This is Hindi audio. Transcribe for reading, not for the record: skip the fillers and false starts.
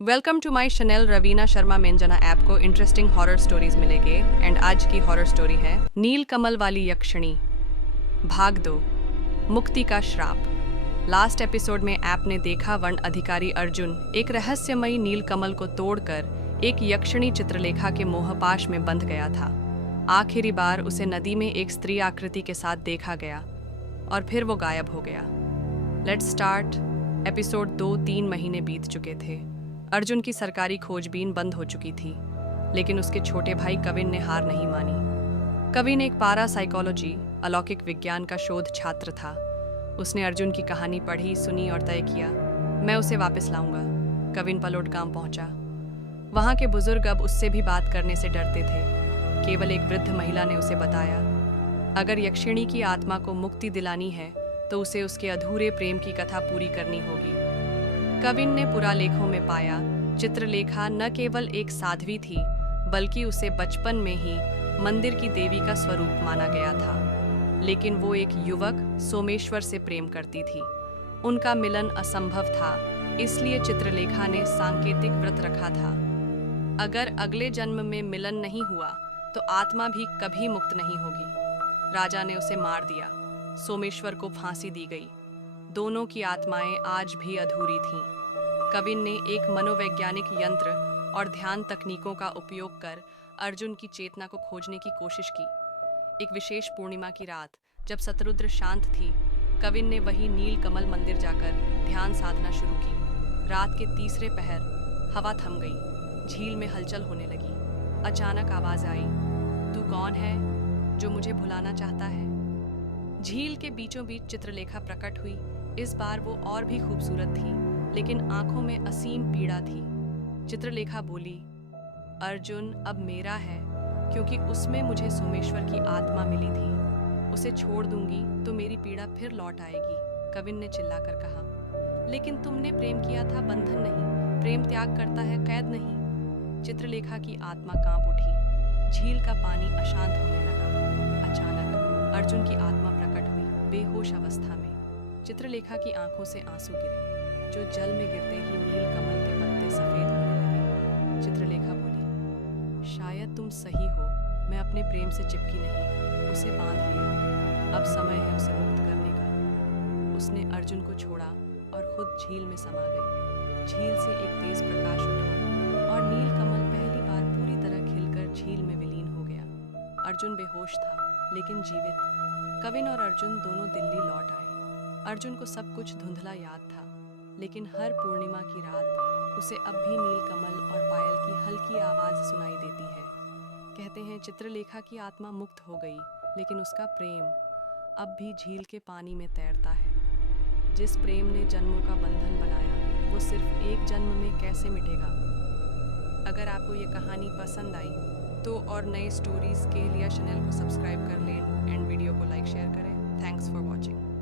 Welcome to my channel Raveena Sharma मेंजना ऐप को इंटरेस्टिंग हॉरर स्टोरीज मिलेंगे एंड आज की हॉरर स्टोरी है नील कमल वाली यक्षिणी भाग 2 मुक्ति का श्राप। लास्ट एपिसोड में ऐप ने देखा वन अधिकारी अर्जुन एक रहस्यमयी नील कमल को तोड़कर एक यक्षिणी चित्रलेखा के मोहपाश में बंध गया था। आखिरी बार उसे नदी में एक स्त्री आकृति के साथ देखा गया और फिर वो गायब हो गया। Let's start. एपिसोड 2-3 महीने बीत चुके थे। अर्जुन की सरकारी खोजबीन बंद हो चुकी थी, लेकिन उसके छोटे भाई कविन ने हार नहीं मानी। कविन एक पारा साइकोलॉजी अलौकिक विज्ञान का शोध छात्र था। उसने अर्जुन की कहानी पढ़ी, सुनी और तय किया, मैं उसे वापस लाऊंगा। कविन पलोट गांव पहुंचा। वहां के बुजुर्ग अब उससे भी बात करने से डरते थे। केवल एक वृद्ध महिला ने उसे बताया, अगर यक्षिणी की आत्मा को मुक्ति दिलानी है तो उसे उसके अधूरे प्रेम की कथा पूरी करनी होगी। कविन ने पुरालेखों में पाया, चित्रलेखा न केवल एक साध्वी थी, बल्कि उसे बचपन में ही मंदिर की देवी का स्वरूप माना गया था। लेकिन वो एक युवक सोमेश्वर से प्रेम करती थी। उनका मिलन असंभव था, इसलिए चित्रलेखा ने सांकेतिक व्रत रखा था। अगर अगले जन्म में मिलन नहीं हुआ तो आत्मा भी कभी मुक्त नहीं होगी। राजा ने उसे मार दिया। सोमेश्वर को फांसी दी गई। दोनों की आत्माएं आज भी अधूरी थीं। कविन ने एक मनोवैज्ञानिक यंत्र और ध्यान तकनीकों का उपयोग कर अर्जुन की चेतना को खोजने की कोशिश की। एक विशेष पूर्णिमा की रात, जब शतरुद्र शांत थी, कविन ने वही नील कमल मंदिर जाकर ध्यान साधना शुरू की। रात के तीसरे पहर हवा थम गई, झील में हलचल होने लगी। अचानक आवाज आई, तू कौन है जो मुझे भुलाना चाहता है? झील के बीचों बीच चित्रलेखा प्रकट हुई। इस बार वो और भी खूबसूरत थी, लेकिन आंखों में असीम पीड़ा थी। चित्रलेखा बोली, अर्जुन अब मेरा है, क्योंकि उसमें मुझे सोमेश्वर की आत्मा मिली थी। उसे छोड़ दूंगी तो मेरी पीड़ा फिर लौट आएगी। कविन ने चिल्लाकर कहा, लेकिन तुमने प्रेम किया था, बंधन नहीं। प्रेम त्याग करता है, कैद नहीं। चित्रलेखा की आत्मा कांप उठी। झील का पानी अशांत होने लगा। अचानक अर्जुन की आत्मा प्रकट हुई, बेहोश अवस्था में। चित्रलेखा की आंखों से आंसू गिरे, जो जल में गिरते ही नील कमल के पत्ते सफेद होने लगे। चित्रलेखा बोली, शायद तुम सही हो, मैं अपने प्रेम से चिपकी नहीं, उसे बांध लिया। अब समय है उसे मुक्त करने का। उसने अर्जुन को छोड़ा और खुद झील में समा गई। झील से एक तेज प्रकाश उठा और नील कमल पहली बार पूरी तरह खिलकर झील में विलीन हो गया। अर्जुन बेहोश था, लेकिन जीवित। कविन और अर्जुन दोनों दिल्ली लौट आए। अर्जुन को सब कुछ धुंधला याद था, लेकिन हर पूर्णिमा की रात उसे अब भी नील कमल और पायल की हल्की आवाज सुनाई देती है। कहते हैं चित्रलेखा की आत्मा मुक्त हो गई, लेकिन उसका प्रेम अब भी झील के पानी में तैरता है। जिस प्रेम ने जन्मों का बंधन बनाया, वो सिर्फ एक जन्म में कैसे मिटेगा? अगर आपको ये कहानी पसंद आई तो और नए स्टोरीज के लिए चैनल को सब्सक्राइब कर लें एंड वीडियो को लाइक शेयर करें। Thanks for watching.